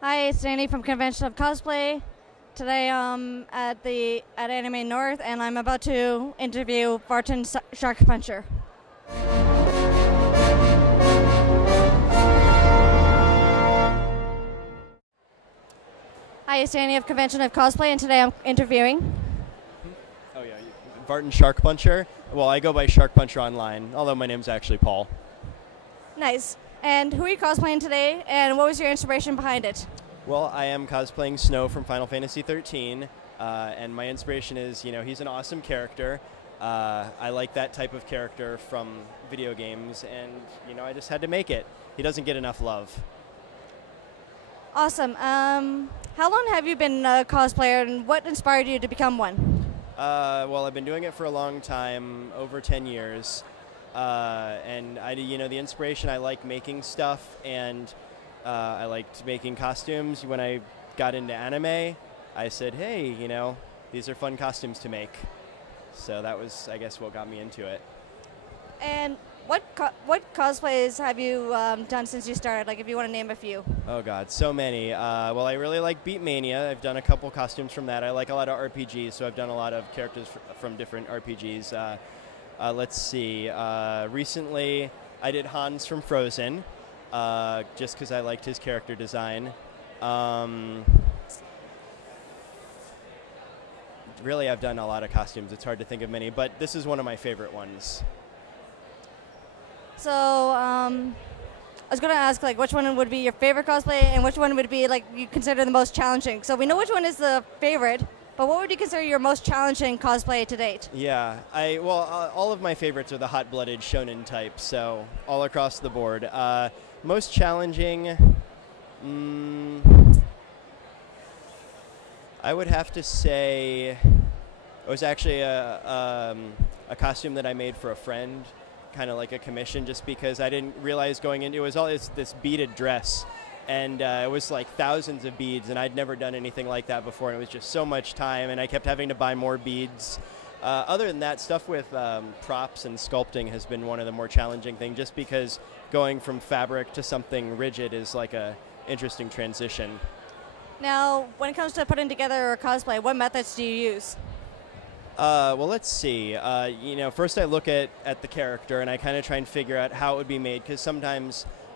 Hi, it's Dani from Convention of Cosplay. Today I'm at Anime North, and I'm about to interview Vartan Sharkpuncher. Hi, it's Dani of Convention of Cosplay, and today I'm interviewing. Oh yeah, Vartan Sharkpuncher. Well, I go by Sharkpuncher online, although my name's actually Paul. Nice. And who are you cosplaying today, and what was your inspiration behind it? Well, I am cosplaying Snow from Final Fantasy 13, and my inspiration is, he's an awesome character. I like that type of character from video games, and, I just had to make it. He doesn't get enough love. Awesome. How long have you been a cosplayer, and what inspired you to become one? Well, I've been doing it for a long time, over 10 years. And the inspiration, I like making stuff, and I liked making costumes. When I got into anime, I said, hey, these are fun costumes to make. So that was, I guess, what got me into it. And what cosplays have you done since you started? Like, if you want to name a few. Oh God, so many. Well, I really like Beatmania. I've done a couple costumes from that. I like a lot of RPGs, so I've done a lot of characters from different RPGs. Let's see. Recently, I did Hans from Frozen, just because I liked his character design. Really, I've done a lot of costumes. It's hard to think of many, but this is one of my favorite ones. So, I was going to ask, like, which one would be your favorite cosplay, and which one would be, like, you consider the most challenging. So we know which one is the favorite, but what would you consider your most challenging cosplay to date? Yeah, all of my favorites are the hot-blooded shonen type, so all across the board. Most challenging, I would have to say it was actually a costume that I made for a friend, kind of like a commission, just because I didn't realize going into it was all this beaded dress. And it was like thousands of beads, and I'd never done anything like that before, and it was just so much time, and I kept having to buy more beads. Other than that, stuff with props and sculpting has been one of the more challenging things, just because going from fabric to something rigid is like a interesting transition. Now, when it comes to putting together a cosplay, what methods do you use? Well, let's see. First I look at the character, and I kind of try and figure out how it would be made, because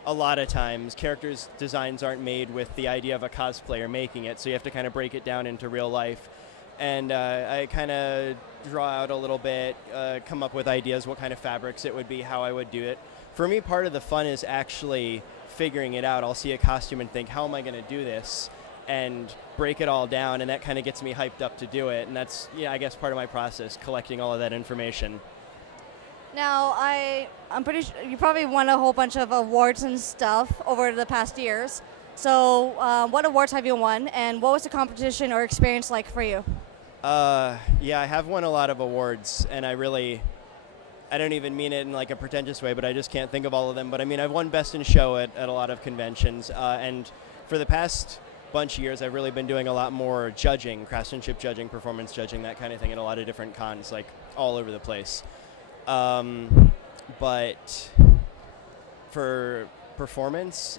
a lot of times, characters' designs aren't made with the idea of a cosplayer making it, so you have to kind of break it down into real life. And I kind of draw out a little bit, come up with ideas what kind of fabrics it would be, how I would do it. For me, part of the fun is actually figuring it out. I'll see a costume and think, how am I going to do this? And break it all down, and that kind of gets me hyped up to do it. And that's, I guess, part of my process, collecting all of that information. Now, I'm pretty sure you probably won a whole bunch of awards and stuff over the past years. So what awards have you won, and what was the competition or experience like for you? Yeah, I have won a lot of awards, and I don't even mean it in like a pretentious way, but I just can't think of all of them. But I mean, I've won Best in Show at a lot of conventions, and for the past bunch of years, I've really been doing a lot more judging, craftsmanship judging, performance judging, that kind of thing, in a lot of different cons, like all over the place. But for performance,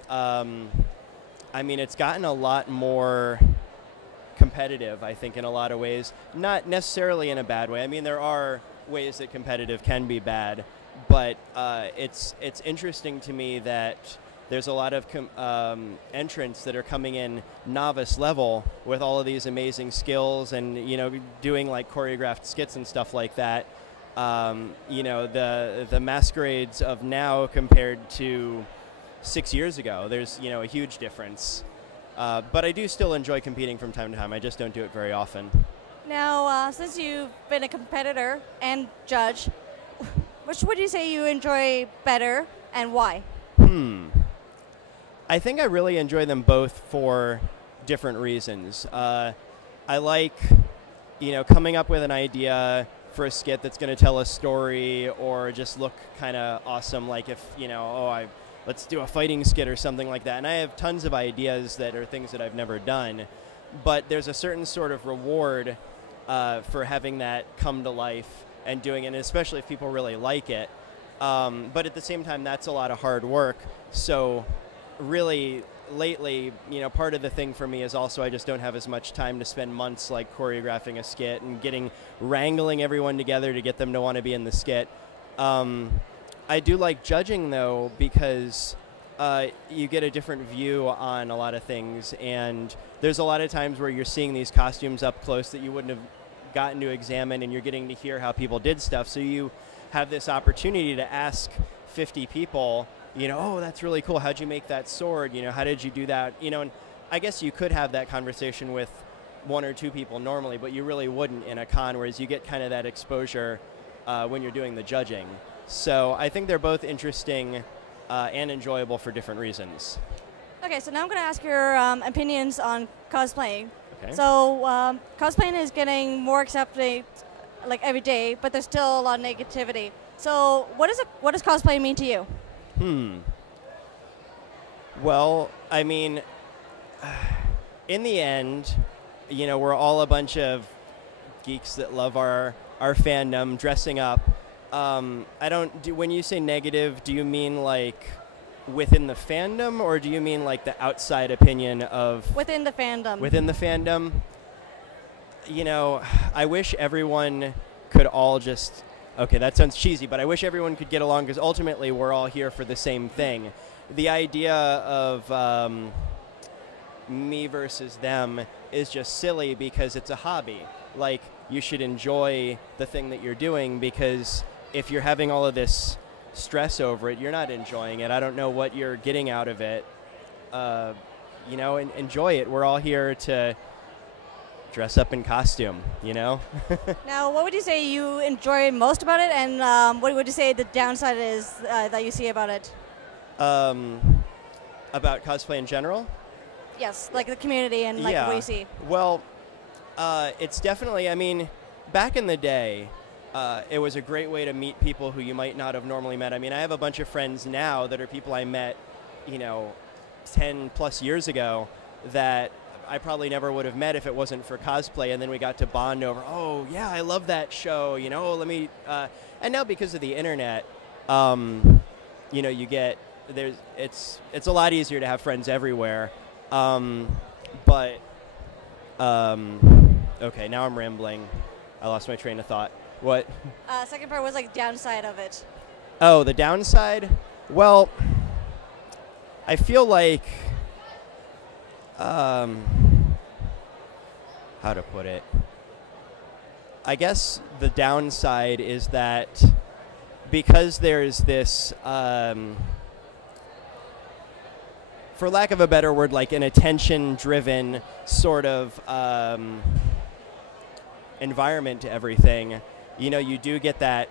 it's gotten a lot more competitive, I think, in a lot of ways. Not necessarily in a bad way. I mean, there are ways that competitive can be bad, but it's interesting to me that there's a lot of entrants that are coming in novice level with all of these amazing skills and, doing like choreographed skits and stuff like that. The masquerades of now compared to 6 years ago, there's, a huge difference. But I do still enjoy competing from time to time. I just don't do it very often. Now, since you've been a competitor and judge, which would you say you enjoy better, and why? I think I really enjoy them both for different reasons. I like, coming up with an idea for a skit that's going to tell a story or just look kind of awesome, like if, let's do a fighting skit or something like that. And I have tons of ideas that are things that I've never done, but there's a certain sort of reward for having that come to life and doing it, and especially if people really like it. But at the same time, that's a lot of hard work. So really, lately, part of the thing for me is also I just don't have as much time to spend months like choreographing a skit and wrangling everyone together to get them to want to be in the skit. I do like judging though, because you get a different view on a lot of things, and there's a lot of times where you're seeing these costumes up close that you wouldn't have gotten to examine, and you're getting to hear how people did stuff. So you have this opportunity to ask 50 people, oh, that's really cool. How'd you make that sword? How did you do that? And I guess you could have that conversation with one or two people normally, but you really wouldn't in a con, whereas you get kind of that exposure when you're doing the judging. So I think they're both interesting and enjoyable for different reasons. Okay, so now I'm going to ask your opinions on cosplaying. Okay. So cosplaying is getting more accepted like every day, but there's still a lot of negativity. So what does cosplay mean to you? Well, I mean, in the end, we're all a bunch of geeks that love our fandom, dressing up. When you say negative, do you mean like within the fandom, or do you mean like the outside opinion of... Within the fandom. Within the fandom? I wish everyone could all just... Okay, that sounds cheesy, but I wish everyone could get along, because ultimately we're all here for the same thing. The idea of me versus them is just silly, because it's a hobby. Like, you should enjoy the thing that you're doing, because if you're having all of this stress over it, you're not enjoying it. I don't know what you're getting out of it. And enjoy it. We're all here to dress up in costume, Now, what would you say you enjoy most about it, and what would you say the downside is that you see about it? About cosplay in general? Yes, like the community and like what you see. Well, it's definitely, back in the day, it was a great way to meet people who you might not have normally met. I have a bunch of friends now that are people I met, 10 plus years ago that I probably never would have met if it wasn't for cosplay. And then we got to bond over, oh, yeah, I love that show, and now because of the internet, you get, it's a lot easier to have friends everywhere. Okay, now I'm rambling. I lost my train of thought. What? Second part was like downside of it. Oh, the downside? Well, I feel like, how to put it? I guess the downside is that because there's this, for lack of a better word, like an attention-driven sort of environment to everything, you do get that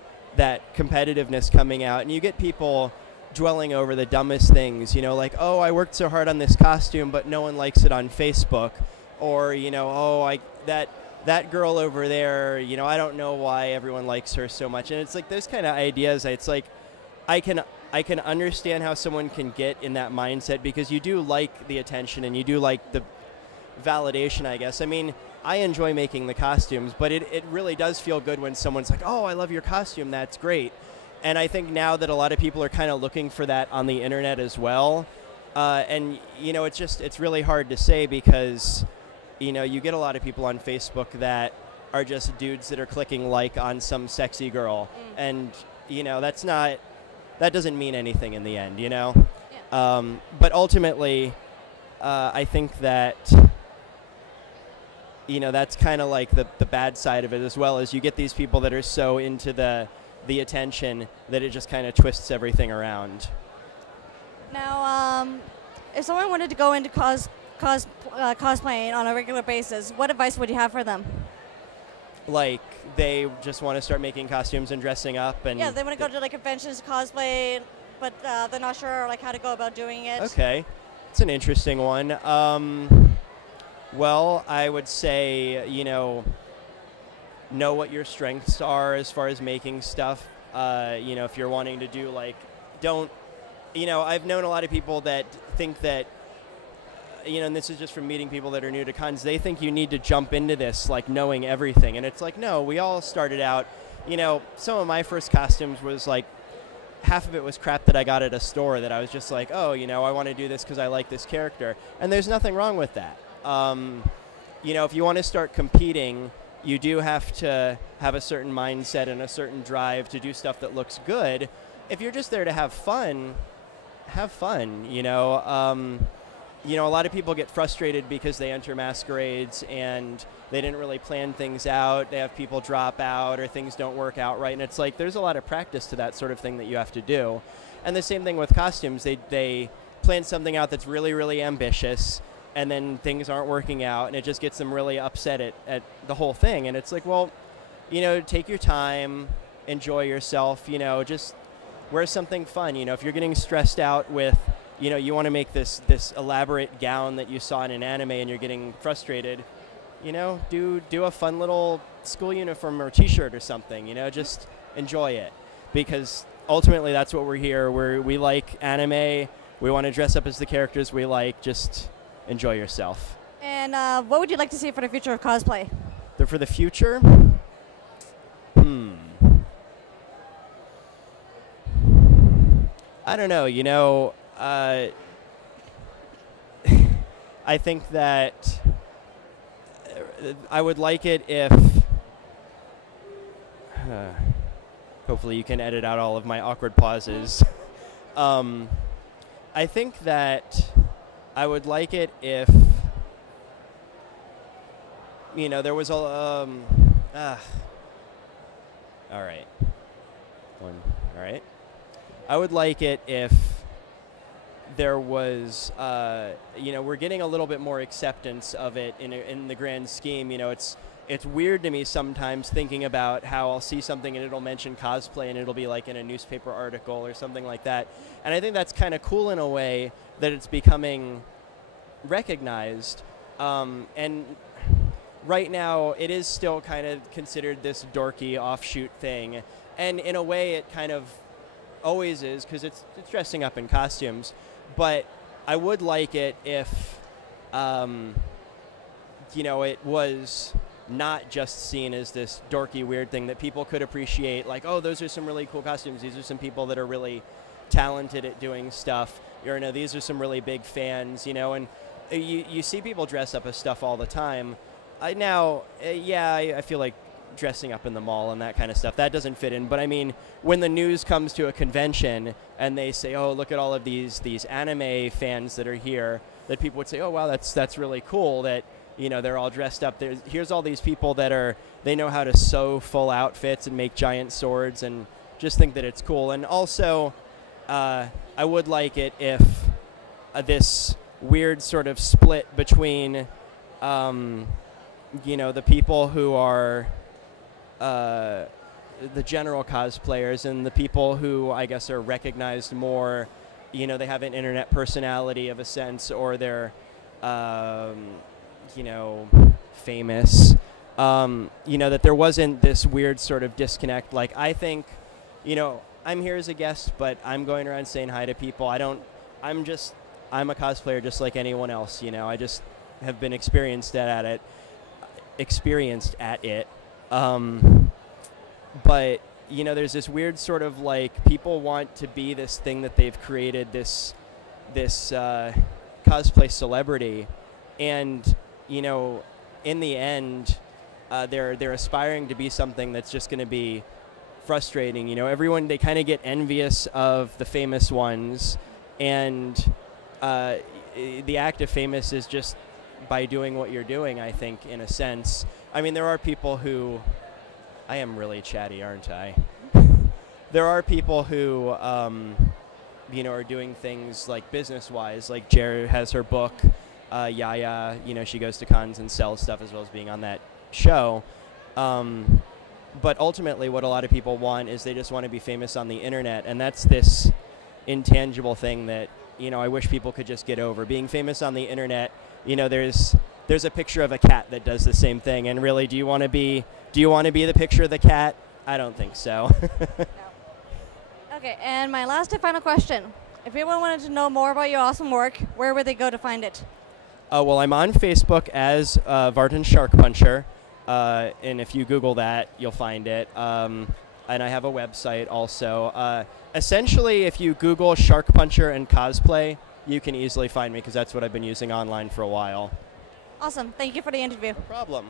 competitiveness coming out, and you get people dwelling over the dumbest things, like, oh, I worked so hard on this costume, but no one likes it on Facebook, or, oh, that girl over there, I don't know why everyone likes her so much. And it's like those kind of ideas, it's like, I can understand how someone can get in that mindset, because you do like the attention and you do like the validation, I guess. I enjoy making the costumes, but it really does feel good when someone's like, oh, I love your costume, that's great. And I think now that a lot of people are kind of looking for that on the internet as well, and it's really hard to say, because you get a lot of people on Facebook that are just dudes that are clicking like on some sexy girl, and that doesn't mean anything in the end, Yeah. But ultimately, I think that that's kind of like the bad side of it, as well, as you get these people that are so into the attention that it just kind of twists everything around. Now, if someone wanted to go into cosplaying on a regular basis, what advice would you have for them? Like, they just want to start making costumes and dressing up, and... Yeah, they want to go to, like, conventions, cosplay, but they're not sure, like, how to go about doing it. Okay. It's an interesting one. Well, I would say, know what your strengths are as far as making stuff. If you're wanting to do, like, I've known a lot of people that think that, and this is just from meeting people that are new to cons, they think you need to jump into this, like, knowing everything. And it's like, no, we all started out, some of my first costumes was, like, half of it was crap that I got at a store that I was just like, oh, you know, I want to do this because I like this character. And there's nothing wrong with that. You know, if you want to start competing, you do have to have a certain mindset and a certain drive to do stuff that looks good. If you're just there to have fun, you know. You know, a lot of people get frustrated because they enter masquerades and they didn't really plan things out. They have people drop out or things don't work out right. And it's like there's a lot of practice to that sort of thing that you have to do. And the same thing with costumes. They plan something out that's really, really ambitious, and then things aren't working out, and it just gets them really upset at the whole thing. And it's like, well, you know, take your time, enjoy yourself, you know, just wear something fun. You know, if you're getting stressed out with, you know, you want to make this elaborate gown that you saw in an anime and you're getting frustrated, you know, do a fun little school uniform or t-shirt or something, you know, just enjoy it. Because ultimately that's what we're here. We like anime. We want to dress up as the characters we like. Just enjoy yourself. And what would you like to see for the future of cosplay? For the future? I don't know, you know, I think that I would like it if, hopefully you can edit out all of my awkward pauses. I think that I would like it if, you know, there was a, all right. All right. I would like it if there was, you know, we're getting a little bit more acceptance of it in the grand scheme. You know, it's weird to me sometimes thinking about how I'll see something and it'll mention cosplay and it'll be like in a newspaper article or something like that. And I think that's kind of cool in a way that it's becoming recognized. And right now it is still kind of considered this dorky offshoot thing. And in a way it kind of always is, because it's dressing up in costumes. But I would like it if, you know, it was not just seen as this dorky, weird thing that people could appreciate. Like, oh, those are some really cool costumes. These are some people that are really talented at doing stuff. You know, these are some really big fans, you know. And you see people dress up as stuff all the time. I feel like dressing up in the mall and that kind of stuff, that doesn't fit in. But I mean, when the news comes to a convention and they say, oh, look at all of these anime fans that are here, that people would say, oh wow, that's really cool that, you know, they're all dressed up. Here's all these people that they know how to sew full outfits and make giant swords, and just think that it's cool. And also I would like it if this weird sort of split between you know, the people who are the general cosplayers and the people who I guess are recognized more, you know, they have an internet personality of a sense, or they're, you know, famous, you know, that there wasn't this weird sort of disconnect. Like, I think, you know, I'm here as a guest, but I'm going around saying hi to people. I'm a cosplayer just like anyone else, you know. I just have been experienced at it. But, you know, there's this weird sort of like people want to be this thing that they've created, this cosplay celebrity, and, you know, in the end, they're aspiring to be something that's just going to be frustrating. You know, everyone, they kind of get envious of the famous ones, and the act of famous is just by doing what you're doing, I think, in a sense. I mean, there are people who, I am really chatty, aren't I? There are people who, you know, are doing things like business-wise, like Jer has her book, Yaya, you know, she goes to cons and sells stuff as well as being on that show. But ultimately what a lot of people want is they just want to be famous on the internet, and that's this intangible thing that, you know, I wish people could just get over. Being famous on the internet, you know, there's a picture of a cat that does the same thing, and really, do you want to be the picture of the cat? I don't think so. No. Okay, and my last and final question. If anyone wanted to know more about your awesome work, where would they go to find it? Well, I'm on Facebook as Vartan Sharkpuncher, and if you Google that, you'll find it. I and I have a website also. Essentially, if you Google Sharkpuncher and cosplay, you can easily find me because that's what I've been using online for a while. Awesome. Thank you for the interview. No problem.